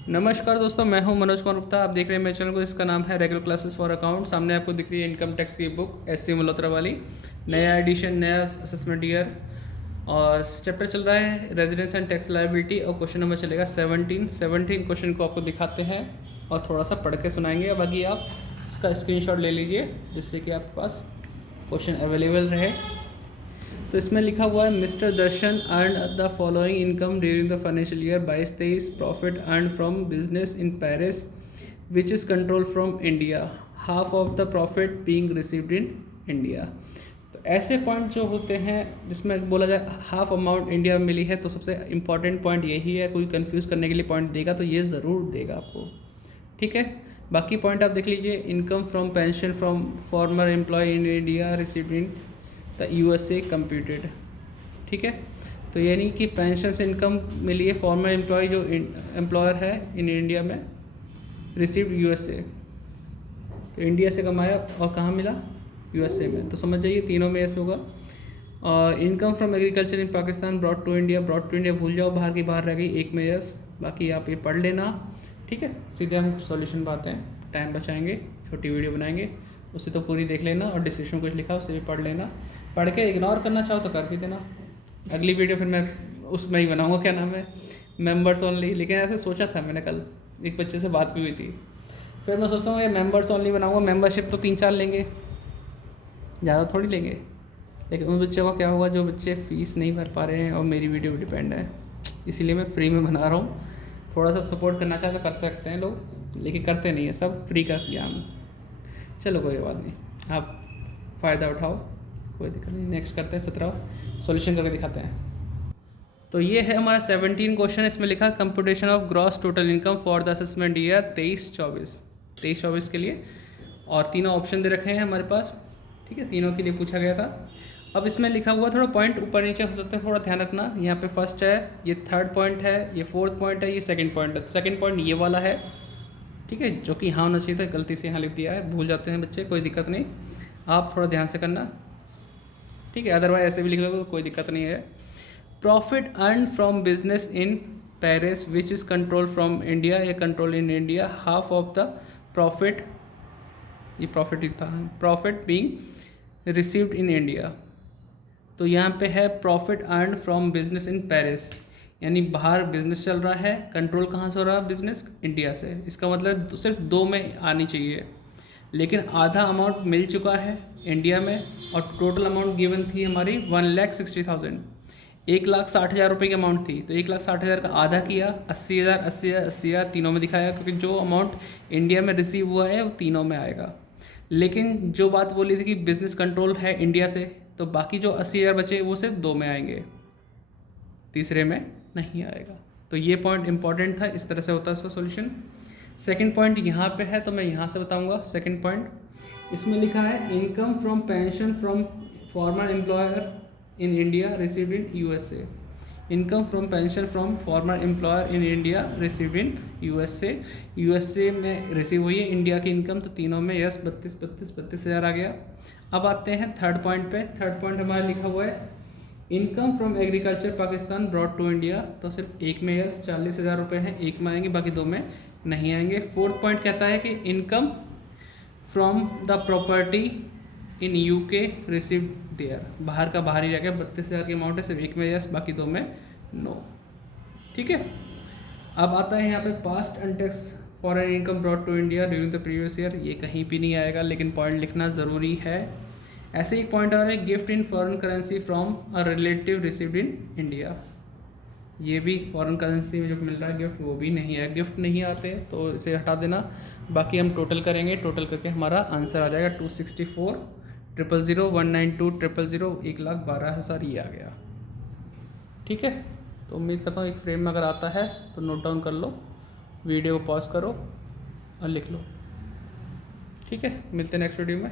नमस्कार दोस्तों, मैं हूं मनोज कुमार गुप्ता। आप देख रहे हैं मेरे चैनल को, इसका नाम है रेगुलर क्लासेस फॉर अकाउंट। सामने आपको दिख रही है इनकम टैक्स की बुक एससी मल्होत्रा वाली, नया एडिशन, नया असेसमेंट ईयर, और चैप्टर चल रहा है रेजिडेंस एंड टैक्स लायबिलिटी, और क्वेश्चन नंबर चलेगा 17 क्वेश्चन को आपको दिखाते हैं और थोड़ा सा पढ़ के सुनाएंगे। बाकी आप इसका स्क्रीनशॉट ले लीजिए जिससे कि आपके पास क्वेश्चन अवेलेबल रहे। तो इसमें लिखा हुआ है, mister Darshan earn the following income during the financial year 22-23। Profit earn from business in Paris which is control from India, half of the profit being received in India. तो ऐसे point जो होते हैं जिसमें बोला जाए हाफ अमाउंट इंडिया में मिली है, तो सबसे इंपॉर्टेंट पॉइंट यही है। कोई कंफ्यूज करने के लिए पॉइंट देगा तो ये ज़रूर देगा आपको, ठीक है। बाकी पॉइंट आप देख लीजिए, income from pension from former employ in India received in the USA computed, ठीक है। तो यानी कि पेंशन से इनकम मिली है फॉर्मर एम्प्लॉय जो एम्प्लॉयर है इन इंडिया में, रिसीव्ड यूएसए, तो इंडिया से कमाया और कहाँ मिला, यूएसए में। तो समझ जाइए तीनों में ऐसे होगा। और income from agriculture in Pakistan brought to India, brought to India भूल जाओ, बाहर की बाहर रह गई, एक में यस। बाकी आप ये पढ़ लेना, ठीक है। सीधे हम सॉल्यूशन पर आते हैं, टाइम बचाएंगे, छोटी वीडियो बनाएंगे, उससे तो पूरी देख लेना, और डिस्क्रिप्शन में कुछ लिखा उसे भी पढ़ लेना। पढ़ के इग्नोर करना चाहो तो कर भी देना। अगली वीडियो फिर मैं उसमें ही बनाऊंगा, क्या नाम है, मेंबर्स ओनली। लेकिन ऐसे सोचा था मैंने, कल एक बच्चे से बात भी हुई थी, फिर मैं सोचता हूँ ये मेंबर्स ओनली बनाऊंगा। मेंबरशिप तो 3-4 लेंगे, ज़्यादा थोड़ी लेंगे। लेकिन उन बच्चों का क्या होगा जो बच्चे फ़ीस नहीं भर पा रहे हैं और मेरी वीडियो पर डिपेंड है, इसीलिए मैं फ्री में बना रहा हूँ। थोड़ा सा सपोर्ट करना चाहे तो कर सकते हैं लोग, लेकिन करते नहीं है, सब फ्री का ज्ञान। चलो कोई बात नहीं, आप फ़ायदा उठाओ, कोई दिक्कत नहीं। नेक्स्ट करते हैं 17 सॉल्यूशन करके दिखाते हैं। तो ये है हमारा 17 क्वेश्चन। इसमें लिखा computation of gross total income for the assessment year 23-24 के लिए, और तीनों ऑप्शन दे रखे हैं हमारे पास, ठीक है। तीनों के लिए पूछा गया था। अब इसमें लिखा हुआ थोड़ा पॉइंट ऊपर नीचे हो सकते हैं, थोड़ा ध्यान रखना। यहाँ पे फर्स्ट है, ये थर्ड पॉइंट है, ये फोर्थ पॉइंट है, ये सेकंड पॉइंट है। सेकंड पॉइंट ये वाला है, ठीक है, जो कि यहाँ होना चाहिए था, गलती से यहाँ लिख दिया है, भूल जाते हैं बच्चे, कोई दिक्कत नहीं, आप थोड़ा ध्यान से करना, ठीक है। अदरवाइज ऐसे भी लिख लोगे तो कोई दिक्कत नहीं है। Profit earn from business in Paris which is control from India, या control in India, half of the profit, ये प्रॉफिट ही था, profit being received in India. तो यहाँ पे है profit earn from business in Paris, यानी बाहर बिजनेस चल रहा है, कंट्रोल कहाँ से हो रहा है, बिजनेस इंडिया से। इसका मतलब सिर्फ 2 में आनी चाहिए, लेकिन आधा अमाउंट मिल चुका है इंडिया में, और टोटल अमाउंट गिवन थी हमारी 1,60,000, 1,60,000 रुपये की अमाउंट थी। तो 1,60,000 का आधा किया, 80,000, 80,000, 80,000 तीनों में दिखाया, क्योंकि जो अमाउंट इंडिया में रिसीव हुआ है वो तीनों में आएगा। लेकिन जो बात बोली थी कि बिजनेस कंट्रोल है इंडिया से, तो बाकी जो 80,000 बचे वो सिर्फ 2 में आएंगे, तीसरे में नहीं आएगा। तो ये पॉइंट इंपॉर्टेंट था, इस तरह से होता है उसका सॉल्यूशन। सेकंड पॉइंट यहाँ पे है, तो मैं यहाँ से बताऊँगा। सेकंड पॉइंट इसमें लिखा है, income from pension from farmer employer in India received in USA. Income from pension from farmer employer in India received in USA. USA में रिसीव हुई है इंडिया की इनकम, तो तीनों में यस 32,000 आ गया। अब आते हैं थर्ड पॉइंट पे। थर्ड पॉइंट हमारा लिखा हुआ है, income from agriculture Pakistan brought to India, तो सिर्फ एक में यस 40,000 रुपये हैं, एक में आएंगे, बाकी 2 में नहीं आएंगे। फोर्थ पॉइंट कहता है कि income from the property in UK received there, बाहर का बाहर ही रह गया, 32,000 की अमाउंट है, सिर्फ एक में यस, बाकी 2 में नो, ठीक है। अब आता है यहाँ पे past untaxed foreign income brought to India during the previous year, ये कहीं भी नहीं आएगा, लेकिन पॉइंट लिखना ज़रूरी है। ऐसे ही पॉइंट आ रहा है, gift in foreign currency from a relative received in India, ये भी फॉरेन करेंसी में जो मिल रहा है गिफ्ट, वो भी नहीं है, गिफ्ट नहीं आते तो इसे हटा देना। बाकी हम टोटल करेंगे, टोटल करके हमारा आंसर आ जाएगा 264,000, 192,000, 1,12,000, ये आ गया, ठीक है। तो उम्मीद करता हूँ एक फ्रेम में अगर आता है तो नोट डाउन कर लो, वीडियो को पॉज करो और लिख लो, ठीक है। मिलते हैं नेक्स्ट वीडियो में।